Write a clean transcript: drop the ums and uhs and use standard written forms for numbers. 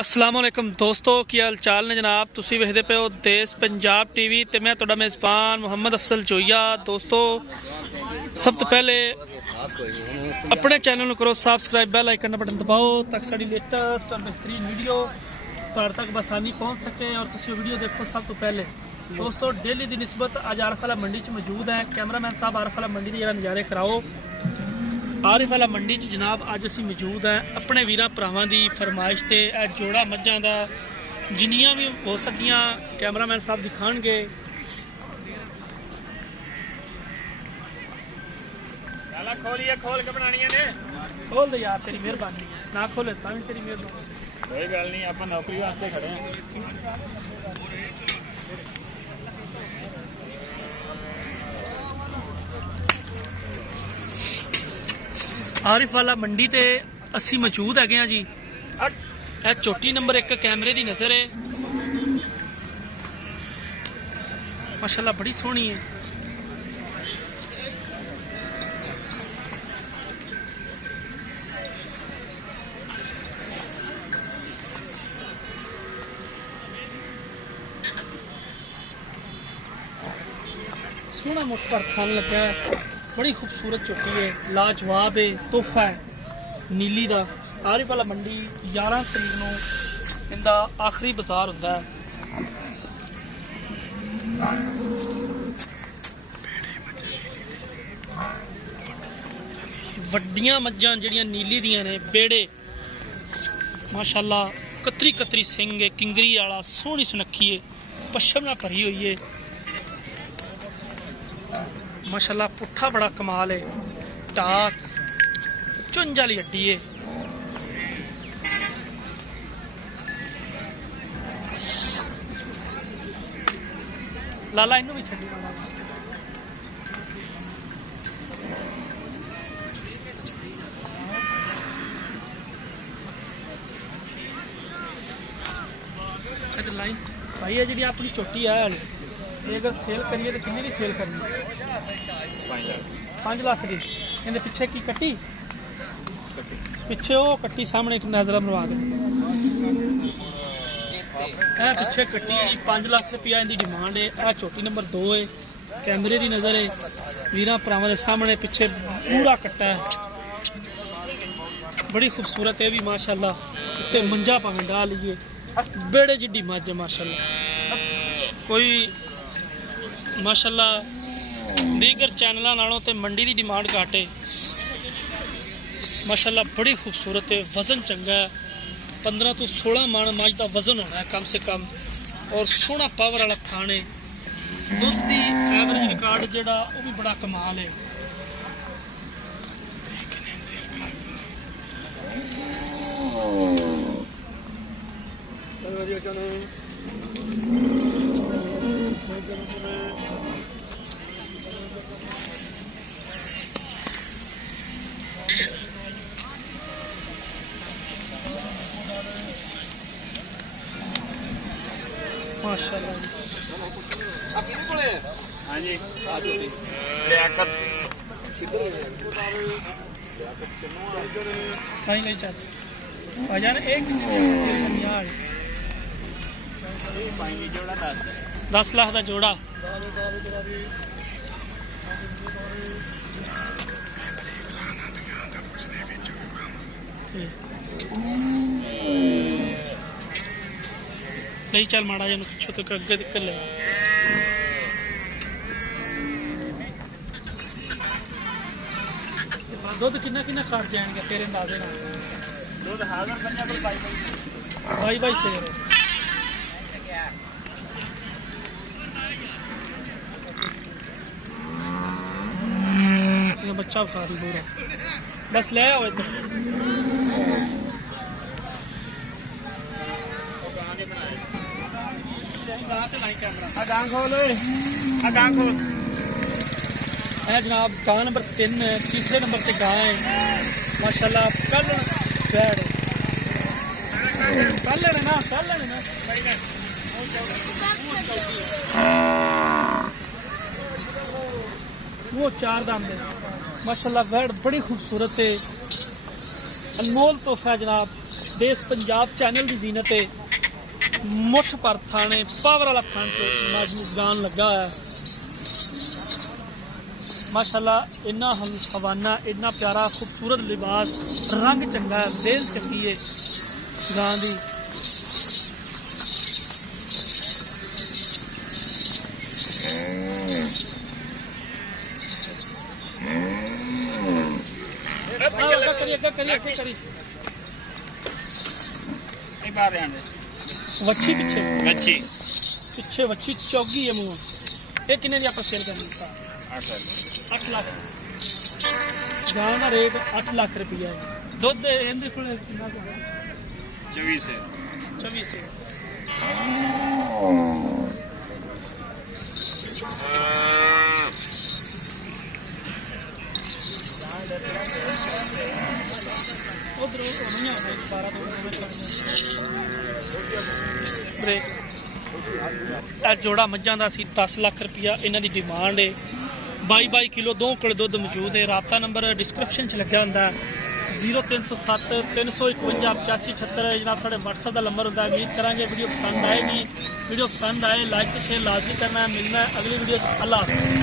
अस्सलामुअलैकुम दोस्तों की हाल चाल ने जनाब तुसी वेखदे पे हो देश पंजाब टीवी ते मैं तुहाडा मेज़बान मुहम्मद अफसल जोइया। दोस्तों सब तो पहले अपने चैनल को करो सब्सक्राइब, बेल आइकन का बटन दबाओ ताकि साडी लेटेस्ट और बेहतरीन वीडियो तुहाडे तक बसानी पहुँच सके और तुसी वीडियो देखो सब तो पहले। दोस्तों डेली की निस्बत अज आरिफ वाला मंडी च मौजूद है। कैमरामैन साहब आरिफ वाला मंडी के जरा नज़ारे कराओ। आरिफ वाला मंडी च जनाब अज असी मौजूद हैं अपने वीर भरावां की फरमाइश से जोड़ा मझां दा जिन्नियां भी हो सकियां कैमरामैन साहब दिखाणगे। खोलिए खोल के बनानियां ने खोल दे यार, तेरी मेहरबानी, ना खोले तां भी तेरी मेहरबानी। कोई गल नहीं, आप नौकरी वास्ते खड़े हैं। आरिफ वाला मंडी ते असी मौजूद है जी। यह चोटी नंबर 1 कैमरे की नज़र है, माशाल्लाह बड़ी सोहनी है। सोहना मुख पर थन लगा है, बड़ी खूबसूरत चोटी है, लाजवाब है, तोहफा है नीली का। आरिफ वाला मंडी 11 तरीक को इनका आखिरी बाजार होता है। वड्डियां मज्जां जिहड़ियां नीली दियां ने, बेड़े माशाल्लाह कतरी कतरी सिंग है, किंगरी वाला सोहनी सुनक्खी है, पश्चिम ना भरी हुई है माशाल्लाह। पुट्ठा बड़ा कमाल है, टाक चुंझ वाली हड्डी है। लाला इनू भी छड्डी लाला। लाइन भाई है जी अपनी चोटी है, अगर सेल करिए तो कितनी की सेल करनी? 5 लाख की। इहदे पिछे की कट्टी पिछे वो कट्टी सामने एक नजर मरवा दे। पिछे कट्टी 5 लाख रुपया इनकी डिमांड है। यह चोटी नंबर 2 है, कैमरे की नज़र है, वीर भरावां दे सामने पिछे पूरा कट्टा है, बड़ी खूबसूरत है भी माशाल्लाह। उत्ते मंजा भावें डाल लीजिए, बेड़े जिड्डी मझ है माशाल्लाह। कोई माशाल्लाह दीगर चैनलों नालों ते मंडी की डिमांड घट है माशाल्लाह, बड़ी खूबसूरत है, वजन चंगा है, 15 तो 16 मन मझ का वजन होना है कम से कम, और सोहना पावर वाला थान है। दुध की एवरेज रिकॉर्ड जोड़ा वो भी बड़ा कमाल है। माशाल्लाह हाँ जी नहीं नहीं चल भाईजान एक 10 लाख का जोड़ा। नहीं चल माड़ा जन पिछो तक अगे तक ले। दुध किन्ना किन्ना काट जाएंगे तेरे अंदाजे नाल? दूध हाजर भाई भाई से बच्चा खा रही पूरा, बस ले आओ इधर। जनाब गां नंबर 3 तीसरे नंबर पे गां है माशाल्लाह। कल बैड कल लेने ना वो 4 दाम माशाल्लाह। बैड बड़ी खूबसूरत है, अनमोल तोहफा जनाब। देश पंजाब चैनल की जीनत है मुठ पर थाने पावर वाला थान से मौजूद गान लगा है माशाल्लाह इन्ना हवाना इन्ना प्यारा खूबसूरत लिबास रंग चंगा है दिल चंगी है गान दी वच्छी पिछे बच्ची पिछे वच्छी चौगी है मुंह ये किन्ने दी आप सेल करनी 8 लाख गां का रेट 8 लाख रुपया है दुध इहदे कोल किन्ना 24 से 24 से उधर नहीं आ 12 ब्रेक जोड़ा मझां दा सी 10 लाख रुपया इन्हां दी डिमांड है 22 किलो 2 किलो दुध मौजूद है राबता नंबर डिस्क्रिप्शन च लग्या हुंदा 0307 351 8578 जनाब साढ़े WhatsApp का नंबर होता है उम्मीद करांगे वीडियो पसंद आएगी वीडियो पसंद आए लाइक तो शेयर लाजमी करना है मिलना है अगली वीडियो अल्लाह हाफ़िज़।